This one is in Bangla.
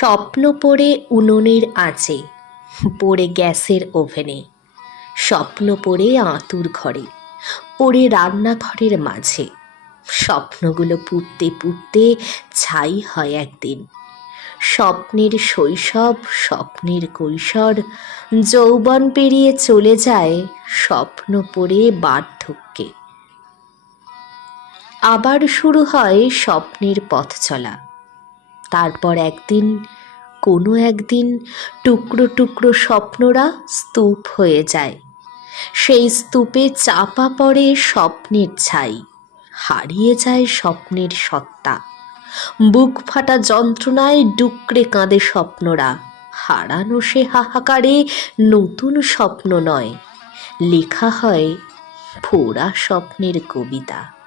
স্বপ্ন পড়ে উনুনের আঁচে, পড়ে গ্যাসের ওভেনে, স্বপ্ন পড়ে আঁতুর ঘরে, পড়ে রান্নাঘরের মাঝে। স্বপ্নগুলো পুড়তে পুড়তে ছাই হয় একদিন। স্বপ্নের শৈশব, স্বপ্নের কৈশোর, যৌবন পেরিয়ে চলে যায় স্বপ্ন পড়ে বার্ধক্যে। আবার শুরু হয় স্বপ্নের পথ চলা। তারপর একদিন, কোনো একদিন, টুকরো টুকরো স্বপ্নরা স্তূপ হয়ে যায়। সেই স্তূপে চাপা পড়ে স্বপ্নের ছাই, হারিয়ে যায় স্বপ্নের সত্তা। বুক ফাটা যন্ত্রণায় ডুকরে কাঁদে স্বপ্নরা। হারানো সে হাহাকারে নতুন স্বপ্ন নয়, লেখা হয় পোড়া স্বপ্নের কবিতা।